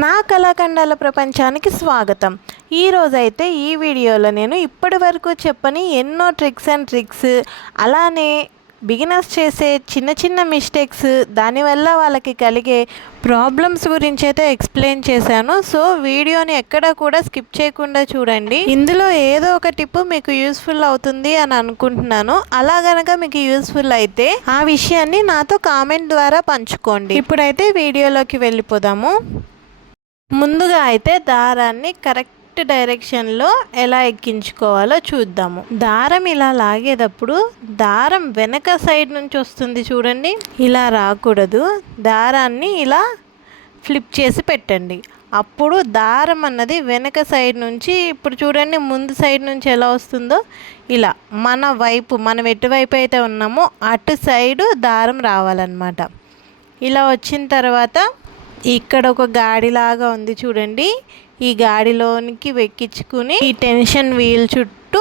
నా కళాఖండాల ప్రపంచానికి స్వాగతం. ఈరోజైతే ఈ వీడియోలో నేను ఇప్పటి వరకు చెప్పని ఎన్నో ట్రిక్స్ అలానే బిగినర్స్ చేసే చిన్న చిన్న మిస్టేక్స్, దానివల్ల వాళ్ళకి కలిగే ప్రాబ్లమ్స్ గురించి అయితే ఎక్స్ప్లెయిన్ చేశాను. సో వీడియోని ఎక్కడ కూడా స్కిప్ చేయకుండా చూడండి. ఇందులో ఏదో ఒక టిప్ మీకు యూస్ఫుల్ అవుతుంది అని అనుకుంటున్నాను. అలా గనక మీకు యూస్ఫుల్ అయితే ఆ విషయాన్ని నాతో కామెంట్ ద్వారా పంచుకోండి. ఇప్పుడైతే వీడియోలోకి వెళ్ళిపోదాము. ముందుగా అయితే దారాన్ని కరెక్ట్ డైరెక్షన్లో ఎలా ఎక్కించుకోవాలో చూద్దాము. దారం ఇలా లాగేటప్పుడు దారం వెనక సైడ్ నుంచి వస్తుంది చూడండి, ఇలా రాకూడదు. దారాన్ని ఇలా ఫ్లిప్ చేసి పెట్టండి. అప్పుడు దారం అన్నది వెనక సైడ్ నుంచి, ఇప్పుడు చూడండి ముందు సైడ్ నుంచి ఎలా వస్తుందో ఇలా మనం ఎటువైపు అయితే ఉన్నామో అటు సైడు దారం రావాలన్నమాట. ఇలా వచ్చిన తర్వాత ఇక్కడ ఒక గాడిలాగా ఉంది చూడండి, ఈ గాడిలోనికి వెక్కించుకుని ఈ టెన్షన్ వీల్ చుట్టూ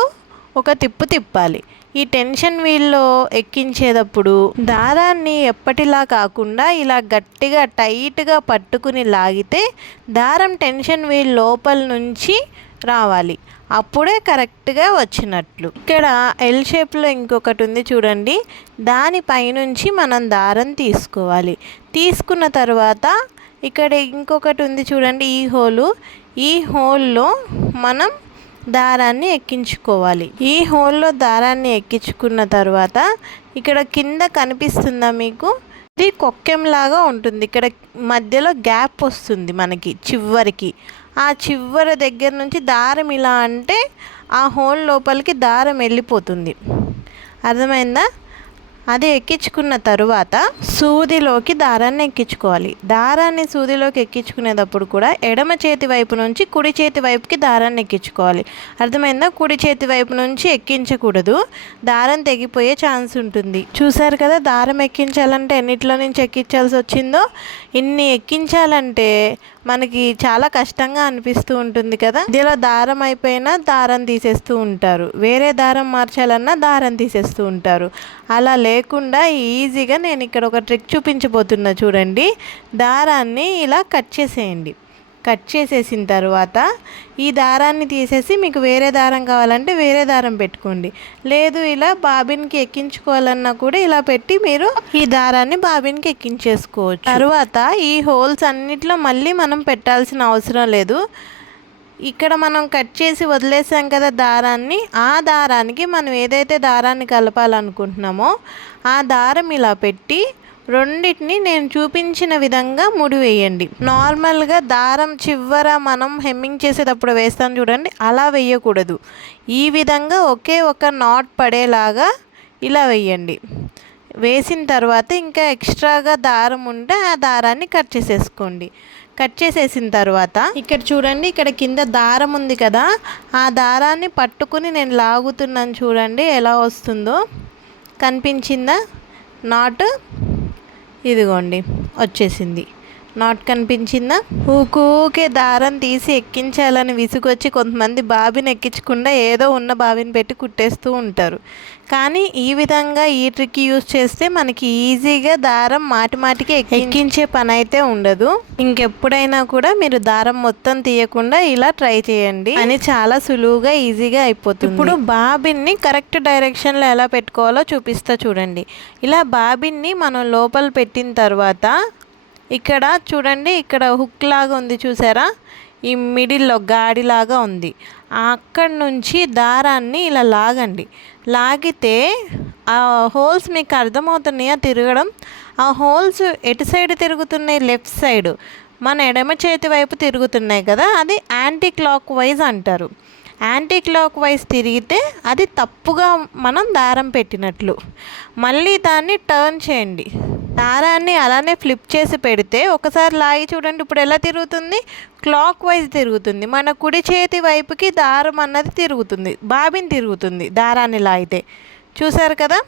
ఒక తిప్పాలి. ఈ టెన్షన్ వీల్లో ఎక్కించేటప్పుడు దారాన్ని ఎప్పటిలా కాకుండా ఇలా గట్టిగా టైట్గా పట్టుకుని లాగితే దారం టెన్షన్ వీల్ లోపల నుంచి రావాలి. అప్పుడే కరెక్ట్గా వచ్చినట్లు. ఇక్కడ ఎల్ షేప్లో ఇంకొకటి ఉంది చూడండి, దానిపైనుంచి మనం దారం తీసుకోవాలి. తీసుకున్న తర్వాత ఇక్కడ ఇంకొకటి ఉంది చూడండి, ఈ హోల్లో మనం దారాన్ని ఎక్కించుకోవాలి. ఈ హోల్లో దారాన్ని ఎక్కించుకున్న తర్వాత ఇక్కడ కింద కనిపిస్తుందా మీకు, ఇది కొక్కెంలాగా ఉంటుంది. ఇక్కడ మధ్యలో గ్యాప్ వస్తుంది మనకి చివరికి. ఆ చివరి దగ్గర నుంచి దారం ఇలా అంటే ఆ హోల్ లోపలికి దారం వెళ్ళిపోతుంది. అర్థమైందా? అది ఎక్కించుకున్న తరువాత సూదిలోకి దారాన్ని ఎక్కించుకోవాలి. దారాన్ని సూదిలోకి ఎక్కించుకునేటప్పుడు కూడా ఎడమ చేతి వైపు నుంచి కుడి చేతి వైపుకి దారాన్ని ఎక్కించుకోవాలి. అర్థమైందా? కుడి చేతి వైపు నుంచి ఎక్కించకూడదు, దారం తెగిపోయే ఛాన్స్ ఉంటుంది. చూసారు కదా, దారం ఎక్కించాలంటే ఎన్నిట్లో నుంచి ఎక్కించాల్సి వచ్చిందో. ఇన్ని ఎక్కించాలంటే మనకి చాలా కష్టంగా అనిపిస్తూ ఉంటుంది కదా. ఇదిలో దారం అయిపోయినా దారం తీసేస్తూ ఉంటారు, వేరే దారం మార్చాలన్నా దారం తీసేస్తూ ఉంటారు. అలా లేకుండా ఈజీగా నేను ఇక్కడ ఒక ట్రిక్ చూపించబోతున్నా చూడండి. దారాన్ని ఇలా కట్ చేసేయండి. కట్ చేసేసిన తర్వాత ఈ దారాన్ని తీసేసి మీకు వేరే దారం కావాలంటే వేరే దారం పెట్టుకోండి. లేదు ఇలా బాబిన్కి ఎక్కించుకోవాలన్నా కూడా ఇలా పెట్టి మీరు ఈ దారాన్ని బాబిన్కి ఎక్కించేసుకోవచ్చు. తర్వాత ఈ హోల్స్ అన్నిట్లో మళ్ళీ మనం పెట్టాల్సిన అవసరం లేదు. ఇక్కడ మనం కట్ చేసి వదిలేసాం కదా దారాన్ని, ఆ దారానికి మనం ఏదైతే దారాన్ని కలపాలనుకుంటున్నామో ఆ దారం ఇలా పెట్టి రెండింటిని నేను చూపించిన విధంగా ముడివేయండి. నార్మల్గా దారం చివర మనం హెమ్మింగ్ చేసేటప్పుడు వేస్తాం చూడండి, అలా వేయకూడదు. ఈ విధంగా ఒకే ఒక నాట్ పడేలాగా ఇలా వేయండి. వేసిన తర్వాత ఇంకా ఎక్స్ట్రాగా దారం ఉంటే ఆ దారాన్ని కట్ చేసేసుకోండి. కట్ చేసేసిన తర్వాత ఇక్కడ చూడండి, ఇక్కడ కింద దారం ఉంది కదా, ఆ దారాన్ని పట్టుకుని నేను లాగుతున్నాను చూడండి ఎలా వస్తుందో. కనిపించిందా నాట్? ఇదిగోండి వచ్చేసింది నాట్. కనిపించిందా? ఊకే దారం తీసి ఎక్కించాలని విసుగొచ్చి కొంతమంది బాబిని ఎక్కించకుండా ఏదో ఉన్న బాబిని పెట్టి కుట్టేస్తూ ఉంటారు. కానీ ఈ విధంగా ఈ ట్రిక్ యూజ్ చేస్తే మనకి ఈజీగా దారం మాటికి ఎక్కించే పని అయితే ఉండదు. ఇంకెప్పుడైనా కూడా మీరు దారం మొత్తం తీయకుండా ఇలా ట్రై చేయండి, అని చాలా సులువుగా ఈజీగా అయిపోతుంది. ఇప్పుడు బాబిన్ని కరెక్ట్ డైరెక్షన్లో ఎలా పెట్టుకోవాలో చూపిస్తా చూడండి. ఇలా బాబిన్ని మనం లోపల పెట్టిన తర్వాత ఇక్కడ చూడండి, ఇక్కడ హుక్ లాగా ఉంది చూసారా, ఈ మిడిల్లో గాడిలాగా ఉంది. అక్కడి నుంచి దారాన్ని ఇలా లాగండి. లాగితే ఆ హోల్స్ మీకు అర్థమవుతున్నాయా తిరగడం? ఆ హోల్స్ ఎటు సైడ్ తిరుగుతున్నాయి? లెఫ్ట్ సైడ్, మన ఎడమ చేతి వైపు తిరుగుతున్నాయి కదా, అది యాంటీ క్లాక్ వైజ్ అంటారు. యాంటీ క్లాక్ వైజ్ తిరిగితే అది తప్పుగా మనం దారం పెట్టినట్లు. మళ్ళీ దాన్ని టర్న్ చేయండి. దారాన్ని అలానే ఫ్లిప్ చేసి పెడితే ఒకసారి లాగి చూడండి, ఇప్పుడు ఎలా తిరుగుతుంది? క్లాక్ వైజ్ తిరుగుతుంది. మన కుడి చేతి వైపుకి దారం అన్నది తిరుగుతుంది, బాబిన్ తిరుగుతుంది దారాన్ని లాగితే. చూసారు కదా,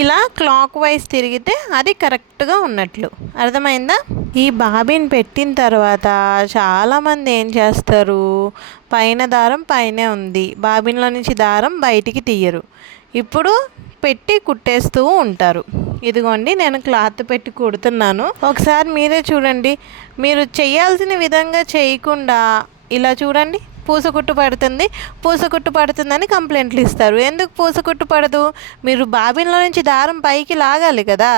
ఇలా క్లాక్ వైజ్ తిరిగితే అది కరెక్ట్గా ఉన్నట్లు. అర్థమైందా? ఈ బాబిన్ పెట్టిన తర్వాత చాలామంది ఏం చేస్తారు, పైన దారం పైనే ఉంది, బాబిన్లో నుంచి దారం బయటికి తీయరు, ఇప్పుడు పెట్టి కుట్టేస్తూ ఉంటారు. ఇదిగోండి నేను క్లాత్ పెట్టి కుడుతున్నాను. ఒకసారి మీరే చూడండి. మీరు చేయాల్సిన విధంగా చేయకుండా ఇలా చూడండి, పూసకుట్టు పడుతుంది, పూసకుట్టు పడుతుందని కంప్లైంట్లు ఇస్తారు. ఎందుకు పూసకుట్టు పడదు? మీరు బాబిన్లో నుంచి దారం పైకి లాగాలి కదా,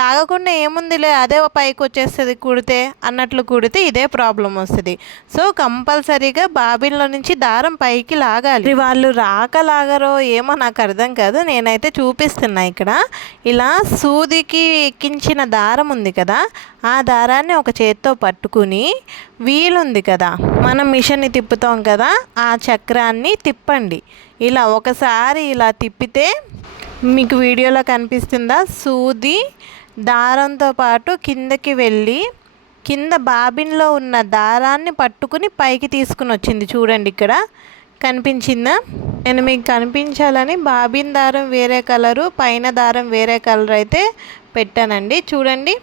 లాగకుండా ఏముందిలే అదే పైకి వచ్చేస్తుంది కుడితే అన్నట్లు కుడితే ఇదే ప్రాబ్లం వస్తుంది. సో కంపల్సరీగా బాబిన్లో నుంచి దారం పైకి లాగాలి. వాళ్ళు లాగరో ఏమో నాకు అర్థం కాదు. నేనైతే చూపిస్తున్నా ఇక్కడ. ఇలా సూదికి ఎక్కించిన దారం ఉంది కదా, ఆ దారాన్ని ఒక చేత్తో పట్టుకుని వీలుంది కదా, మనం మిషన్ని తిప్పుతాం కదా, ఆ చక్రాన్ని తిప్పండి. ఇలా ఒకసారి ఇలా తిప్పితే మీకు వీడియోలో కనిపిస్తుందా, సూది దారంతో పాటు కిందకి వెళ్ళి కింద బాబిన్లో ఉన్న దారాన్ని పట్టుకుని పైకి తీసుకుని వచ్చింది. చూడండి ఇక్కడ కనిపించిందా? నేను మీకు కనిపించాలని బాబిన్ దారం వేరే కలరు, పైన దారం వేరే కలర్ అయితే పెట్టానండి. చూడండి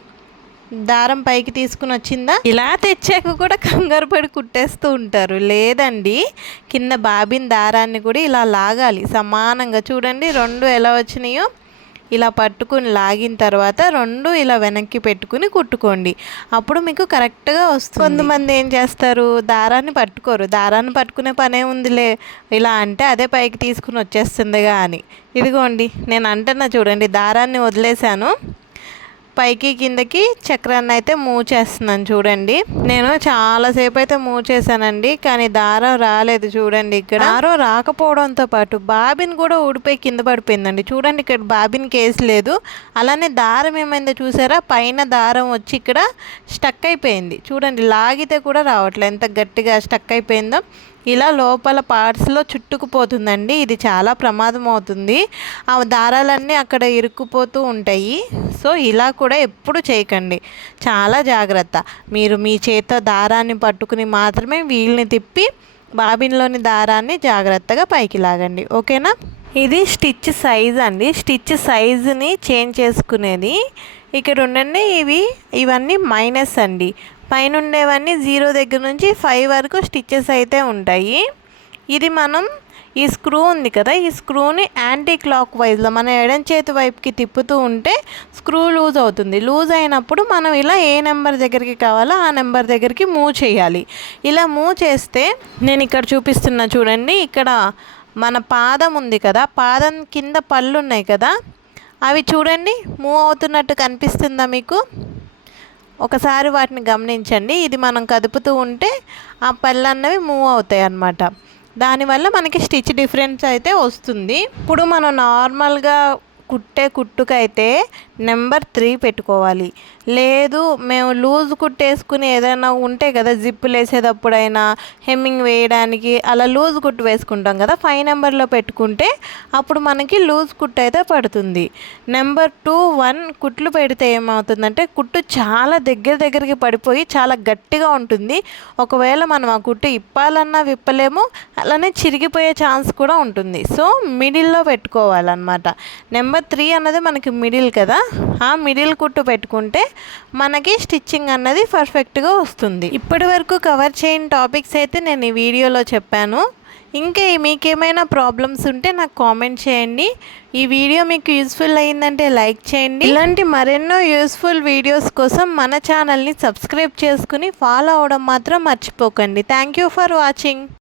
దారం పైకి తీసుకుని వచ్చిందా? ఇలా తెచ్చాక కూడా కంగారు పడి కుట్టేస్తూ ఉంటారు. లేదండి, కింద బాబిన్ దారాన్ని కూడా ఇలా లాగాలి సమానంగా. చూడండి రెండు ఎలా వచ్చినాయో, ఇలా పట్టుకుని లాగిన తర్వాత రెండు ఇలా వెనక్కి పెట్టుకుని కుట్టుకోండి. అప్పుడు మీకు కరెక్ట్గా వస్తుంది. కొంతమంది ఏం చేస్తారు, దారాన్ని పట్టుకోరు. దారాన్ని పట్టుకునే పనే ఉందిలే ఇలా అంటే అదే పైకి తీసుకుని వచ్చేస్తుందిగా అని. ఇదిగోండి నేను అంటున్నా చూడండి, దారాన్ని వదిలేశాను, పైకి కిందకి చక్రాన్ని అయితే మూవ్ చేస్తున్నాను. చూడండి నేను చాలాసేపు అయితే మూవ్ చేశానండి, కానీ దారం రాలేదు. చూడండి ఇక్కడ దారం రాకపోవడంతో పాటు బాబిన్ కూడా ఊడిపోయి కింద పడిపోయిందండి. చూడండి ఇక్కడ బాబిన్ కేసు లేదు. అలానే దారం ఏమైందో చూసారా, పైన దారం వచ్చి ఇక్కడ స్టక్ అయిపోయింది. చూడండి లాగితే కూడా రావట్లేదు, ఎంత గట్టిగా స్టక్ అయిపోయిందో. ఇలా లోపల పార్ట్స్లో చుట్టుకుపోతుందండి. ఇది చాలా ప్రమాదం అవుతుంది. ఆ దారాలన్నీ అక్కడ ఇరుక్కుపోతూ ఉంటాయి. సో ఇలా కూడా ఎప్పుడు చేయకండి, చాలా జాగ్రత్త. మీరు మీ చేత్తో దారాన్ని పట్టుకుని మాత్రమే వీల్ని తిప్పి బాబిన్లోని దారాన్ని జాగ్రత్తగా పైకి లాగండి. ఓకేనా? ఇది స్టిచ్ సైజ్ అండి. స్టిచ్ సైజుని చేంజ్ చేసుకునేది ఇక్కడ ఉండండి. ఇవన్నీ మైనస్ అండి. పైన ఉండేవన్నీ 0 దగ్గర నుంచి 5 వరకు స్టిచ్చెస్ అయితే ఉంటాయి. ఇది మనం ఈ స్క్రూ ఉంది కదా, ఈ స్క్రూని యాంటీ క్లాక్ వైజ్లో మన ఎడం చేతి వైపుకి తిప్పుతూ ఉంటే స్క్రూ లూజ్ అవుతుంది. లూజ్ అయినప్పుడు మనం ఇలా ఏ నెంబర్ దగ్గరికి కావాలో ఆ నెంబర్ దగ్గరికి మూవ్ చేయాలి. ఇలా మూవ్ చేస్తే నేను ఇక్కడ చూపిస్తున్నా చూడండి, ఇక్కడ మన పాదం ఉంది కదా, పాదం కింద పళ్ళు ఉన్నాయి కదా, అవి చూడండి మూవ్ అవుతున్నట్టు కనిపిస్తుందా మీకు? ఒకసారి వాటిని గమనించండి. ఇది మనం కదుపుతూ ఉంటే ఆ పళ్ళు అన్నవి మూవ్ అవుతాయి అన్నమాట. దానివల్ల మనకి స్టిచ్ డిఫరెన్స్ అయితే వస్తుంది. ఇప్పుడు మనం నార్మల్గా కుట్టే కుట్టుకైతే నెంబర్ 3 పెట్టుకోవాలి. లేదు మేము లూజ్ కుట్టేసుకుని ఏదైనా ఉంటే కదా, జిప్పులు వేసేటప్పుడైనా హెమ్మింగ్ వేయడానికి అలా లూజ్ కుట్టు వేసుకుంటాం కదా, 5 నెంబర్లో పెట్టుకుంటే అప్పుడు మనకి లూజ్ కుట్టు అయితే పడుతుంది. నెంబర్ 2, 1 కుట్లు పెడితే ఏమవుతుందంటే కుట్టు చాలా దగ్గరికి పడిపోయి చాలా గట్టిగా ఉంటుంది. ఒకవేళ మనం ఆ కుట్టు ఇప్పాలన్నా విప్పలేము, అలానే చిరిగిపోయే ఛాన్స్ కూడా ఉంటుంది. సో మిడిల్లో పెట్టుకోవాలన్నమాట. నెంబర్ 3 అన్నది మనకి మిడిల్ కదా, ఆ మిడిల్ కుట్టు పెట్టుకుంటే మనకి స్టిచ్చింగ్ అన్నది పర్ఫెక్ట్గా వస్తుంది. ఇప్పటి వరకు కవర్ చేయని టాపిక్స్ అయితే నేను ఈ వీడియోలో చెప్పాను. ఇంకా మీకేమైనా ప్రాబ్లమ్స్ ఉంటే నాకు కామెంట్ చేయండి. ఈ వీడియో మీకు యూస్ఫుల్ అయ్యిందంటే లైక్ చేయండి. ఇలాంటి మరెన్నో యూస్ఫుల్ వీడియోస్ కోసం మన ఛానల్ని సబ్స్క్రైబ్ చేసుకుని ఫాలో అవడం మాత్రం మర్చిపోకండి. Thank you for watching.